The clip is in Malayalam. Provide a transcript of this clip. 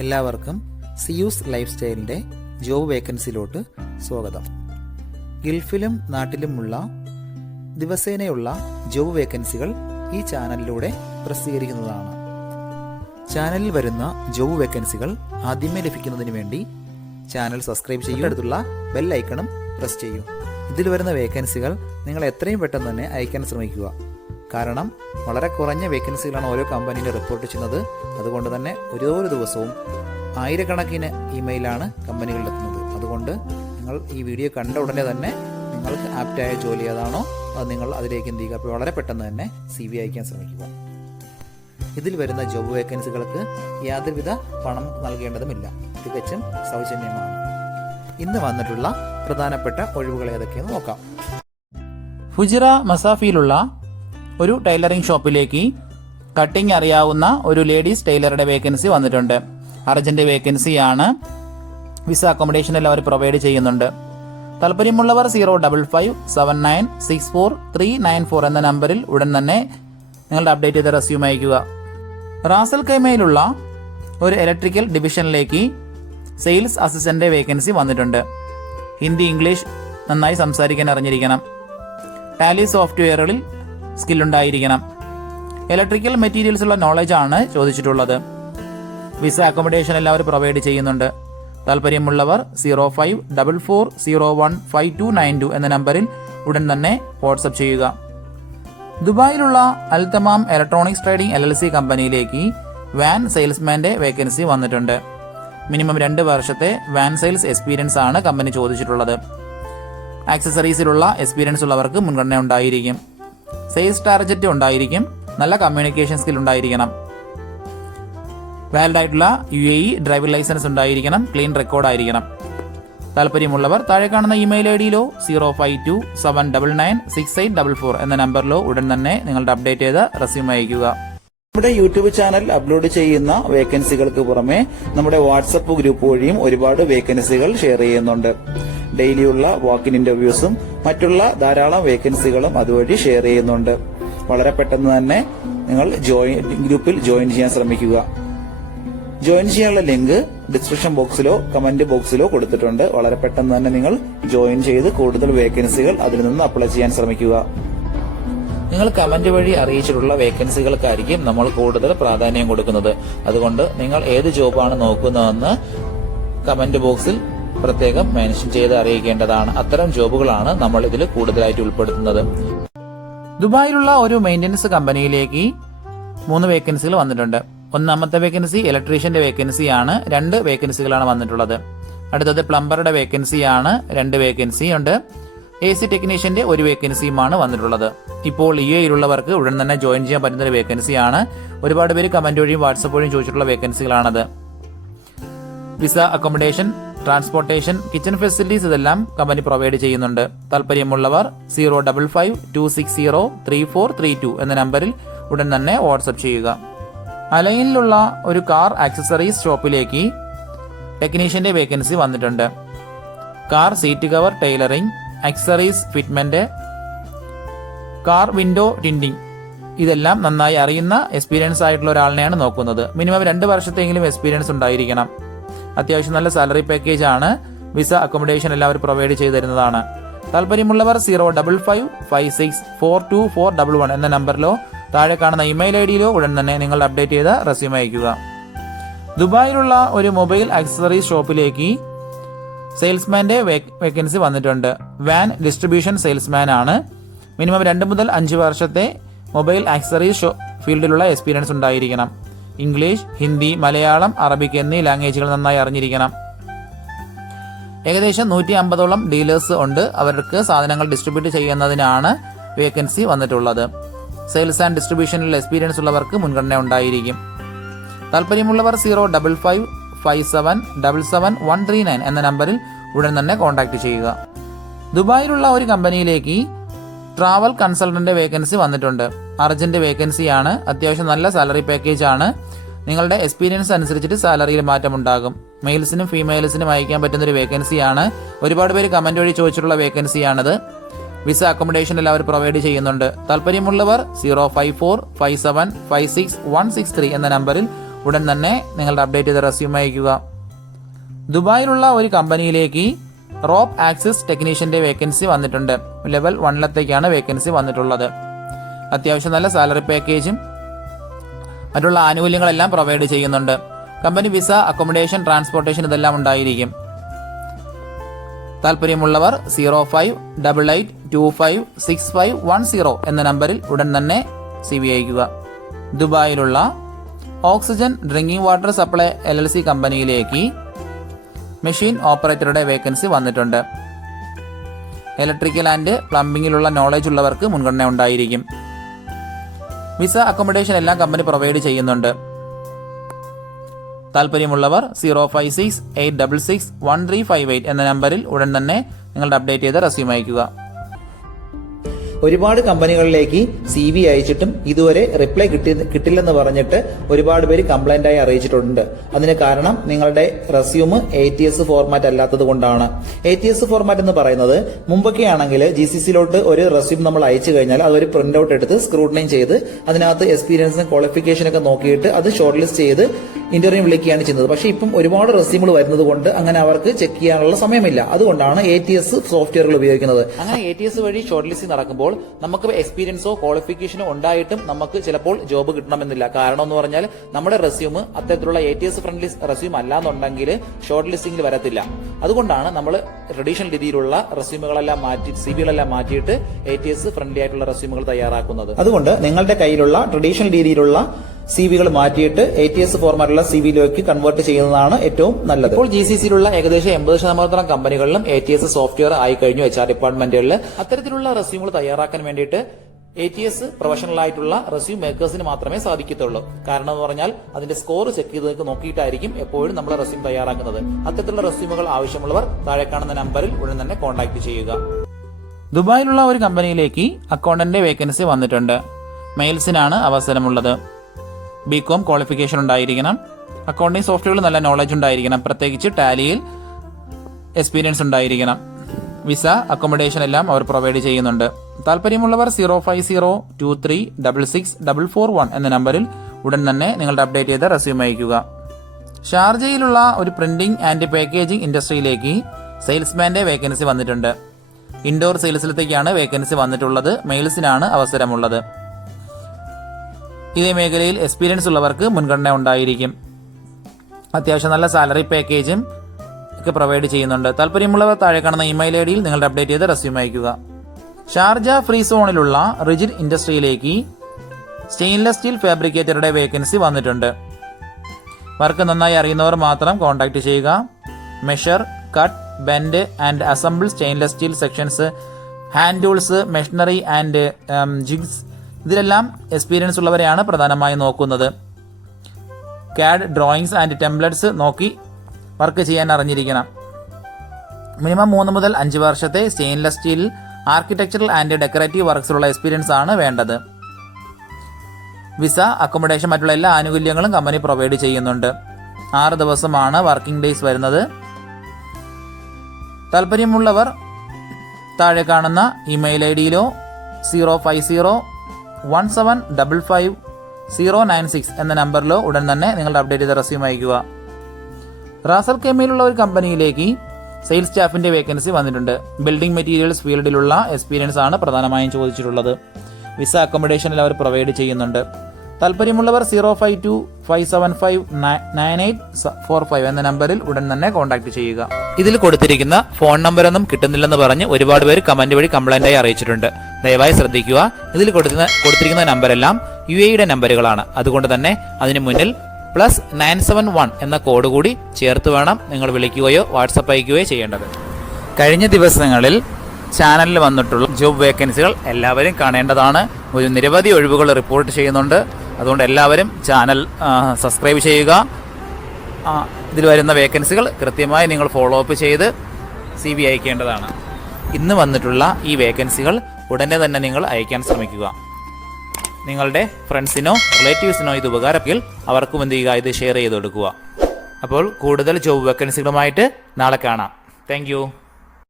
എല്ലാവർക്കും സിയൂസ് ലൈഫ് സ്റ്റൈലിൻ്റെ ജോബ് വേക്കൻസിയിലോട്ട് സ്വാഗതം. ഗൾഫിലും നാട്ടിലുമുള്ള ദിവസേനയുള്ള ജോബ് വേക്കൻസികൾ ഈ ചാനലിലൂടെ പ്രസിദ്ധീകരിക്കുന്നതാണ്. ചാനലിൽ വരുന്ന ജോബ് വേക്കൻസികൾ ആദ്യമേ ലഭിക്കുന്നതിന് വേണ്ടി ചാനൽ സബ്സ്ക്രൈബ് ചെയ്യും, അടുത്തുള്ള ബെൽ ഐക്കണും പ്രസ് ചെയ്യൂ. ഇതിൽ വരുന്ന വേക്കൻസികൾ നിങ്ങൾ എത്രയും പെട്ടെന്ന് തന്നെ അയക്കാൻ ശ്രമിക്കുക. കാരണം വളരെ കുറഞ്ഞ വേക്കൻസികളാണ് ഓരോ കമ്പനിയിൽ റിപ്പോർട്ട് ചെയ്യുന്നത്. അതുകൊണ്ട് തന്നെ ഓരോ ദിവസവും ആയിരക്കണക്കിന് ഇമെയിലാണ് കമ്പനികളിലെത്തുന്നത്. അതുകൊണ്ട് നിങ്ങൾ ഈ വീഡിയോ കണ്ട ഉടനെ തന്നെ നിങ്ങൾക്ക് ആപ്റ്റായ ജോലി ഏതാണോ അത് നിങ്ങൾ അതിലേക്ക് എന്ത് ചെയ്യുക, അപ്പോൾ വളരെ പെട്ടെന്ന് തന്നെ CV അയക്കാൻ ശ്രമിക്കുക. ഇതിൽ വരുന്ന ജോബ് വേക്കൻസികൾക്ക് യാതൊരുവിധ പണം നൽകേണ്ടതുമില്ല, തികച്ചും സൗജന്യമാണ്. ഇന്ന് വന്നിട്ടുള്ള പ്രധാനപ്പെട്ട ഒഴിവുകൾ ഏതൊക്കെയെന്ന് നോക്കാം. ഫുജിറ മസാഫിയിലുള്ള ഒരു ടൈലറിംഗ് ഷോപ്പിലേക്ക് കട്ടിംഗ് അറിയാവുന്ന ഒരു ലേഡീസ് ടൈലറുടെ വേക്കൻസി വന്നിട്ടുണ്ട്. അർജന്റ് വേക്കൻസിയാണ്. വിസ അക്കോമഡേഷൻ എല്ലാം അവർ പ്രൊവൈഡ് ചെയ്യുന്നുണ്ട്. താല്പര്യമുള്ളവർ 05579643994 എന്ന നമ്പറിൽ ഉടൻ തന്നെ നിങ്ങളുടെ അപ്ഡേറ്റ് ചെയ്ത റെസ്യൂം അയക്കുക. റാസൽ കൈമയിലുള്ള ഒരു ഇലക്ട്രിക്കൽ ഡിവിഷനിലേക്ക് സെയിൽസ് അസിസ്റ്റന്റ് വേക്കൻസി വന്നിട്ടുണ്ട്. ഹിന്ദി ഇംഗ്ലീഷ് നന്നായി സംസാരിക്കാൻ അറിഞ്ഞിരിക്കണം. ടാലി സോഫ്റ്റ്വെയറുകളിൽ സ്കില്ലുണ്ടായിരിക്കണം. ഇലക്ട്രിക്കൽ മെറ്റീരിയൽസുള്ള നോളജാണ് ചോദിച്ചിട്ടുള്ളത്. വിസ അക്കോമഡേഷൻ എല്ലാവരും പ്രൊവൈഡ് ചെയ്യുന്നുണ്ട്. താല്പര്യമുള്ളവർ 0544015292 എന്ന നമ്പറിൽ ഉടൻ തന്നെ വാട്സപ്പ് ചെയ്യുക. ദുബായിലുള്ള അൽതമാം ഇലക്ട്രോണിക്സ് ട്രേഡിംഗ് LLC കമ്പനിയിലേക്ക് വാൻ സെയിൽസ്മാന്റെ വേക്കൻസി വന്നിട്ടുണ്ട്. മിനിമം 2 വർഷത്തെ വാൻ സെയിൽസ് എക്സ്പീരിയൻസ് ആണ് കമ്പനി ചോദിച്ചിട്ടുള്ളത്. ആക്സസറീസിലുള്ള എക്സ്പീരിയൻസ് ഉള്ളവർക്ക് മുൻഗണന ഉണ്ടായിരിക്കും. സെയിൽസ് ടാർഗറ്റ് ഉണ്ടായിരിക്കും. നല്ല കമ്മ്യൂണിക്കേഷൻ സ്കിൽ ഉണ്ടായിരിക്കണം. വാലിഡ് ആയിട്ടുള്ള UAE ഡ്രൈവിംഗ് ലൈസൻസ് ഉണ്ടായിരിക്കണം. ക്ലീൻ റെക്കോർഡ് ആയിരിക്കണം. താല്പര്യമുള്ളവർ താഴെ കാണുന്ന ഇമെയിൽ IDയിലോ 05279968844 എന്ന നമ്പറിലോ ഉടൻ തന്നെ നിങ്ങളുടെ അപ്ഡേറ്റ് ചെയ്ത റെസ്യൂം അയക്കുക. നമ്മുടെ യൂട്യൂബ് ചാനൽ അപ്ലോഡ് ചെയ്യുന്ന വേക്കൻസികൾക്ക് പുറമെ നമ്മുടെ വാട്സപ്പ് ഗ്രൂപ്പ് വഴിയും ഒരുപാട് വേക്കൻസികൾ ഷെയർ ചെയ്യുന്നുണ്ട്. ഡെയിലിയുള്ള വാക്കിൻ ഇന്റർവ്യൂസും മറ്റുള്ള ധാരാളം വേക്കൻസികളും അതുവഴി ഷെയർ ചെയ്യുന്നുണ്ട്. വളരെ പെട്ടെന്ന് തന്നെ നിങ്ങൾ ഗ്രൂപ്പിൽ ജോയിൻ ചെയ്യാൻ ശ്രമിക്കുക. ജോയിൻ ചെയ്യാനുള്ള ലിങ്ക് ഡിസ്ക്രിപ്ഷൻ ബോക്സിലോ കമന്റ് ബോക്സിലോ കൊടുത്തിട്ടുണ്ട്. വളരെ പെട്ടെന്ന് തന്നെ നിങ്ങൾ ജോയിൻ ചെയ്ത് കൂടുതൽ വേക്കൻസികൾ അതിൽ നിന്ന് അപ്ലൈ ചെയ്യാൻ ശ്രമിക്കുക. നിങ്ങൾ കമന്റ് വഴി അറിയിച്ചിട്ടുള്ള വേക്കൻസികൾക്കായിരിക്കും നമ്മൾ കൂടുതൽ പ്രാധാന്യം കൊടുക്കുന്നത്. അതുകൊണ്ട് നിങ്ങൾ ഏത് ജോബാണ് നോക്കുന്നതെന്ന് കമന്റ് ബോക്സിൽ പ്രത്യേകം മെൻഷൻ ചെയ്ത് അറിയിക്കേണ്ടതാണ്. അത്തരം ജോബുകളാണ് നമ്മൾ ഇതിൽ കൂടുതലായിട്ട് ഉൾപ്പെടുത്തുന്നത്. ദുബായിലുള്ള ഒരു മെയിന്റനൻസ് കമ്പനിയിലേക്ക് 3 വേക്കൻസികൾ വന്നിട്ടുണ്ട്. ഒന്നാമത്തെ വേക്കൻസി ഇലക്ട്രീഷ്യന്റെ വേക്കൻസിയാണ്. 2 വേക്കൻസികളാണ് വന്നിട്ടുള്ളത്. അടുത്തത് പ്ലംബറുടെ വേക്കൻസിയാണ്. 2 വേക്കൻസി ഉണ്ട്. AC ടെക്നീഷ്യന്റെ 1 വേക്കൻസിയുമാണ് വന്നിട്ടുള്ളത്. ഇപ്പോൾ UAEയിലുള്ളവർക്ക് ഉടൻ തന്നെ ജോയിൻ ചെയ്യാൻ പറ്റുന്ന ഒരു വേക്കൻസിയാണ്. ഒരുപാട് പേര് കമന്റ് വഴിയും വാട്സപ്പ് വഴിയും ചോദിച്ചിട്ടുള്ള വേക്കൻസികളാണത്. Visa accommodation, transportation, kitchen facilities ഇതെല്ലാം കമ്പനി പ്രൊവൈഡ് ചെയ്യുന്നുണ്ട്. താല്പര്യമുള്ളവർ 05526034332 എന്ന നമ്പറിൽ ഉടൻ തന്നെ വാട്സപ്പ് ചെയ്യുക. അലൈനിലുള്ള ഒരു കാർ ആക്സസറീസ് ഷോപ്പിലേക്ക് ടെക്നീഷ്യന്റെ വേക്കൻസി വന്നിട്ടുണ്ട്. Car seat cover tailoring, accessories fitment, car window tinting ഇതെല്ലാം നന്നായി അറിയുന്ന എക്സ്പീരിയൻസ് ആയിട്ടുള്ള ഒരാളിനെയാണ് നോക്കുന്നത്. മിനിമം 2 വർഷത്തെങ്കിലും എക്സ്പീരിയൻസ് ഉണ്ടായിരിക്കണം. അത്യാവശ്യം നല്ല സാലറി പാക്കേജ് ആണ്. വിസ അക്കോമഡേഷൻ എല്ലാവരും പ്രൊവൈഡ് ചെയ്തു തരുന്നതാണ്. താല്പര്യമുള്ളവർ 05556424111 എന്ന നമ്പറിലോ താഴെ കാണുന്ന ഇമെയിൽ IDയിലോ ഉടൻ തന്നെ നിങ്ങൾ അപ്ഡേറ്റ് ചെയ്ത റെസ്യൂം അയക്കുക. ദുബായിലുള്ള ഒരു മൊബൈൽ ആക്സസറീസ് ഷോപ്പിലേക്ക് സെയിൽസ്മാന്റെ വേക്കൻസി വന്നിട്ടുണ്ട്. വാൻ ഡിസ്ട്രിബ്യൂഷൻ സെയിൽസ്മാൻ ആണ്. മിനിമം 2 മുതൽ 5 വർഷത്തെ മൊബൈൽ ആക്സസറീസ് ഫീൽഡിലുള്ള എക്സ്പീരിയൻസ് ഉണ്ടായിരിക്കണം. ഇംഗ്ലീഷ്, ഹിന്ദി, മലയാളം, അറബിക് എന്നീ ലാംഗ്വേജുകൾ നന്നായി അറിഞ്ഞിരിക്കണം. ഏകദേശം 150ഓളം ഡീലേഴ്സ് ഉണ്ട്. അവർക്ക് സാധനങ്ങൾ ഡിസ്ട്രിബ്യൂട്ട് ചെയ്യുന്നതിനാണ് വേക്കൻസി വന്നിട്ടുള്ളത്. സെയിൽസ് ആൻഡ് ഡിസ്ട്രിബ്യൂഷനിൽ എക്സ്പീരിയൻസ് ഉള്ളവർക്ക് മുൻഗണന ഉണ്ടായിരിക്കും. താല്പര്യമുള്ളവർ 05557777139 എന്ന നമ്പറിൽ ഉടൻ തന്നെ കോൺടാക്ട് ചെയ്യുക. ദുബായിലുള്ള ഒരു കമ്പനിയിലേക്ക് ട്രാവൽ കൺസൾട്ടന്റ് വേക്കൻസി വന്നിട്ടുണ്ട്. അർജന്റ് വേക്കൻസിയാണ്. അത്യാവശ്യം നല്ല സാലറി പാക്കേജ് ആണ്. നിങ്ങളുടെ എക്സ്പീരിയൻസ് അനുസരിച്ചിട്ട് സാലറിയിൽ മാറ്റമുണ്ടാകും. മെയിൽസിനും ഫീമെയിൽസിനും അയക്കാൻ പറ്റുന്ന ഒരു വേക്കൻസിയാണ്. ഒരുപാട് പേര് കമന്റ് വഴി ചോദിച്ചിട്ടുള്ള വേക്കൻസിയാണിത്. വിസ അക്കോമഡേഷൻ എല്ലാവരും പ്രൊവൈഡ് ചെയ്യുന്നുണ്ട്. താല്പര്യമുള്ളവർ 05457566163 എന്ന നമ്പറിൽ ഉടൻ തന്നെ നിങ്ങളുടെ അപ്ഡേറ്റ് ചെയ്ത റെസ്യൂം അയക്കുക. ദുബായിലുള്ള ഒരു കമ്പനിയിലേക്ക് റോപ്പ് ആക്സിസ് ടെക്നീഷ്യന്റെ വേക്കൻസി വന്നിട്ടുണ്ട്. ലെവൽ 1 വേക്കൻസി വന്നിട്ടുള്ളത്. അത്യാവശ്യം നല്ല സാലറി പാക്കേജും മറ്റുള്ള ആനുകൂല്യങ്ങളെല്ലാം പ്രൊവൈഡ് ചെയ്യുന്നുണ്ട്. കമ്പനി വിസ, അക്കോമഡേഷൻ, ട്രാൻസ്പോർട്ടേഷൻ ഇതെല്ലാം ഉണ്ടായിരിക്കും. താല്പര്യമുള്ളവർ 0588256510 എന്ന നമ്പറിൽ ഉടൻ തന്നെ CV അയക്കുക. ദുബായിലുള്ള oxygen drinking water supply LLC കമ്പനിയിലേക്ക് മെഷീൻ ഓപ്പറേറ്ററുടെ വേക്കൻസി വന്നിട്ടുണ്ട്. ഇലക്ട്രിക്കൽ ആൻഡ് പ്ലംബിംഗിലുള്ള നോളജ് ഉള്ളവർക്ക് മുൻഗണന ഉണ്ടായിരിക്കും. വിസ, അക്കോമഡേഷൻ എല്ലാം കമ്പനി പ്രൊവൈഡ് ചെയ്യുന്നുണ്ട്. താല്പര്യമുള്ളവർ 0568661358 എന്ന നമ്പറിൽ ഉടൻ തന്നെ നിങ്ങളുടെ അപ്ഡേറ്റ് ചെയ്ത റെസ്യൂം അയക്കുക. ഒരുപാട് കമ്പനികളിലേക്ക് CV അയച്ചിട്ടും ഇതുവരെ റിപ്ലൈ കിട്ടില്ലെന്ന് പറഞ്ഞിട്ട് ഒരുപാട് പേര് കംപ്ലൈന്റ് ആയി അറിയിച്ചിട്ടുണ്ട്. അതിന് കാരണം നിങ്ങളുടെ റെസ്യൂം ATS ഫോർമാറ്റ് അല്ലാത്തത് കൊണ്ടാണ്. ATS ഫോർമാറ്റ് എന്ന് പറയുന്നത് മുമ്പൊക്കെ ആണെങ്കിൽ GCCയിലോട്ട് ഒരു റെസ്യൂം നമ്മൾ അയച്ചു കഴിഞ്ഞാൽ അതൊരു പ്രിന്റ് ഔട്ട് എടുത്ത് സ്ക്രൂട്ടനൈൻ ചെയ്ത് അതിനകത്ത് എക്സ്പീരിയൻസും ക്വാളിഫിക്കേഷനൊക്കെ നോക്കിയിട്ട് അത് ഷോർട്ട് ലിസ്റ്റ് ചെയ്ത് ഇന്റർവ്യൂ വിളിക്കുകയാണ് ചെയ്യുന്നത്. പക്ഷേ ഇപ്പം ഒരുപാട് റെസ്യൂമുകൾ വരുന്നത് കൊണ്ട് അങ്ങനെ അവർക്ക് ചെക്ക് ചെയ്യാനുള്ള സമയമില്ല. അതുകൊണ്ടാണ് ATS സോഫ്റ്റ്വെയറുകൾ ഉപയോഗിക്കുന്നത്. അങ്ങനെ ATS വഴി ഷോർട്ട് ലിസ്റ്റിംഗ് നടക്കുമ്പോൾ നമുക്ക് എക്സ്പീരിയൻസോ ക്വാളിഫിക്കേഷനോ ഉണ്ടായിട്ടും നമുക്ക് ചിലപ്പോൾ ജോബ് കിട്ടണമെന്നില്ല. കാരണം എന്ന് പറഞ്ഞാൽ നമ്മുടെ റെസ്യൂം അത്തരത്തിലുള്ള ATS ഫ്രണ്ട്ലി റെസ്യൂം അല്ലാന്നുണ്ടെങ്കിൽ ഷോർട്ട് ലിസ്റ്റിംഗിൽ വരത്തില്ല. അതുകൊണ്ടാണ് നമ്മൾ ട്രഡീഷണൽ രീതിയിലുള്ള റെസ്യൂമുകളെല്ലാം മാറ്റി CVകളെല്ലാം മാറ്റിയിട്ട് ATS ഫ്രണ്ട്ലി ആയിട്ടുള്ള റെസ്യൂമുകൾ തയ്യാറാക്കുന്നത്. അതുകൊണ്ട് നിങ്ങളുടെ കയ്യിലുള്ള ട്രഡീഷണൽ രീതിയിലുള്ള CVകൾ മാറ്റിയിട്ട് ATS ഫോർമാറ്റുള്ള CVയിലേക്ക് കൺവേർട്ട് ചെയ്യുന്നതാണ് ഏറ്റവും നല്ലത്. ഇപ്പോൾ GCCയിലുള്ള ഏകദേശം 80% കമ്പനികളിലും ATS സോഫ്റ്റ്വെയർ ആയി കഴിഞ്ഞു. HR ഡിപ്പാർട്ട്മെന്റുകളിൽ അത്തരത്തിലുള്ള റെസ്യൂമുകൾ തയ്യാറാക്കാൻ വേണ്ടിയിട്ട് ATS പ്രൊഫഷണൽ ആയിട്ടുള്ള റെസ്യൂം മേക്കേഴ്സിന് മാത്രമേ സാധിക്കത്തുള്ളൂ. കാരണം എന്ന് പറഞ്ഞാൽ അതിന്റെ സ്കോർ ചെക്ക് ചെയ്ത് നോക്കിയിട്ടായിരിക്കും എപ്പോഴും നമ്മൾ റെസ്യൂം തയ്യാറാക്കുന്നത്. അത്തരത്തിലുള്ള റെസ്യൂമുകൾ ആവശ്യമുള്ളവർ താഴെ കാണുന്ന നമ്പറിൽ ഉടൻ തന്നെ കോൺടാക്ട് ചെയ്യുക. ദുബായിലുള്ള ഒരു കമ്പനിയിലേക്ക് അക്കൗണ്ടന്റ് വേക്കൻസി വന്നിട്ടുണ്ട്. മെയിൽസിനാണ് അവസരമുള്ളത്. BCom ക്വാളിഫിക്കേഷൻ ഉണ്ടായിരിക്കണം. അക്കൗണ്ടിംഗ് സോഫ്റ്റ്വെയറിൽ നല്ല നോളജ് ഉണ്ടായിരിക്കണം. പ്രത്യേകിച്ച് ടാലിയിൽ എക്സ്പീരിയൻസ് ഉണ്ടായിരിക്കണം. വിസ, അക്കോമഡേഷൻ എല്ലാം അവർ പ്രൊവൈഡ് ചെയ്യുന്നുണ്ട്. താല്പര്യമുള്ളവർ 0502366441 എന്ന നമ്പറിൽ ഉടൻ തന്നെ നിങ്ങളുടെ അപ്ഡേറ്റ് ചെയ്ത റെസ്യൂം അയക്കുക. ഷാർജയിലുള്ള ഒരു പ്രിന്റിംഗ് ആൻഡ് പാക്കേജിംഗ് ഇൻഡസ്ട്രിയിലേക്ക് സെയിൽസ്മാന്റെ വേക്കൻസി വന്നിട്ടുണ്ട്. ഇൻഡോർ സെയിൽസിലത്തേക്കാണ് വേക്കൻസി വന്നിട്ടുള്ളത്. മെയിൽസിനാണ് അവസരമുള്ളത്. ഇതേ മേഖലയിൽ എക്സ്പീരിയൻസ് ഉള്ളവർക്ക് മുൻഗണന ഉണ്ടായിരിക്കും. അത്യാവശ്യം നല്ല സാലറി പാക്കേജും ഒക്കെ പ്രൊവൈഡ് ചെയ്യുന്നുണ്ട്. താല്പര്യമുള്ളവർ താഴെ കാണുന്ന ഇമെയിൽ ഐഡിയിൽ നിങ്ങളുടെ അപ്ഡേറ്റ് ചെയ്ത് റെസ്യൂം അയക്കുക. ഷാർജ ഫ്രീ സോണിലുള്ള റിജിഡ് ഇൻഡസ്ട്രിയിലേക്ക് സ്റ്റെയിൻലെസ് സ്റ്റീൽ ഫാബ്രിക്കേറ്ററുടെ വേക്കൻസി വന്നിട്ടുണ്ട്. വർക്ക് നന്നായി അറിയുന്നവർ മാത്രം കോൺടാക്ട് ചെയ്യുക. Measure, cut, bend and assemble stainless steel sections, hand tools, machinery and jigs ഇതിലെല്ലാം എക്സ്പീരിയൻസ് ഉള്ളവരെയാണ് പ്രധാനമായും നോക്കുന്നത്. CAD ഡ്രോയിങ്സ് ആൻഡ് ടെംപ്ലേറ്റ്സ് നോക്കി വർക്ക് ചെയ്യാൻ അറിഞ്ഞിരിക്കണം. മിനിമം 3 മുതൽ 5 വർഷത്തെ stainless steel architectural and decorative വർക്ക്സിലുള്ള എക്സ്പീരിയൻസ് ആണ് വേണ്ടത്. വിസ, അക്കോമഡേഷൻ മറ്റുള്ള എല്ലാ ആനുകൂല്യങ്ങളും കമ്പനി പ്രൊവൈഡ് ചെയ്യുന്നുണ്ട്. 6 ദിവസമാണ് വർക്കിംഗ് ഡേയ്സ് വരുന്നത്. താല്പര്യമുള്ളവർ താഴെ കാണുന്ന ഇമെയിൽ ഐഡിയിലോ 05017555096 എന്ന നമ്പറിലോ ഉടൻ തന്നെ നിങ്ങളുടെ അപ്ഡേറ്റ് ചെയ്ത റെസ്യൂം അയക്കുക. റാസൽ കെമയിലുള്ള ഒരു കമ്പനിയിലേക്ക് സെയിൽസ് സ്റ്റാഫിന്റെ വേക്കൻസി വന്നിട്ടുണ്ട്. ബിൽഡിംഗ് മെറ്റീരിയൽസ് ഫീൽഡിലുള്ള എക്സ്പീരിയൻസ് ആണ് പ്രധാനമായും ചോദിച്ചിട്ടുള്ളത്. വിസ, അക്കോമഡേഷനിൽ അവർ പ്രൊവൈഡ് ചെയ്യുന്നുണ്ട്. താല്പര്യമുള്ളവർ 0525759845 എന്ന നമ്പറിൽ ഉടൻ തന്നെ കോൺടാക്ട് ചെയ്യുക. ഇതിൽ കൊടുത്തിരിക്കുന്ന ഫോൺ നമ്പറൊന്നും കിട്ടുന്നില്ലെന്ന് പറഞ്ഞ് ഒരുപാട് പേര് കമന്റ് വഴി കംപ്ലൈന്റ് ആയി അറിയിച്ചിട്ടുണ്ട്. ദയവായി ശ്രദ്ധിക്കുക. ഇതിൽ കൊടുത്തിരിക്കുന്ന നമ്പരെല്ലാം UAE നമ്പറുകളാണ്. അതുകൊണ്ട് തന്നെ അതിന് മുന്നിൽ +971 എന്ന കോഡ് കൂടി ചേർത്ത് വേണം നിങ്ങൾ വിളിക്കുകയോ വാട്സപ്പ് അയക്കുകയോ ചെയ്യേണ്ടത്. കഴിഞ്ഞ ദിവസങ്ങളിൽ ചാനലിൽ വന്നിട്ടുള്ള ജോബ് വേക്കൻസികൾ എല്ലാവരും കാണേണ്ടതാണ്. ഒരു നിരവധി ഒഴിവുകൾ റിപ്പോർട്ട് ചെയ്യുന്നുണ്ട്. അതുകൊണ്ട് എല്ലാവരും ചാനൽ സബ്സ്ക്രൈബ് ചെയ്യുക. ഇതിൽ വരുന്ന വേക്കൻസികൾ കൃത്യമായി നിങ്ങൾ ഫോളോ അപ്പ് ചെയ്ത് CV അയക്കേണ്ടതാണ്. ഇന്ന് വന്നിട്ടുള്ള ഈ വേക്കൻസികൾ ഉടനെ തന്നെ നിങ്ങൾ അയക്കാൻ ശ്രമിക്കുക. നിങ്ങളുടെ ഫ്രണ്ട്സിനോ റിലേറ്റീവ്സിനോ ഇത് ഉപകാരമെങ്കിൽ അവർക്കും എന്ത് ചെയ്യുക, ഇത് ഷെയർ ചെയ്ത് കൊടുക്കുക. അപ്പോൾ കൂടുതൽ ജോബ് വേക്കൻസികളുമായിട്ട് നാളെ കാണാം. താങ്ക്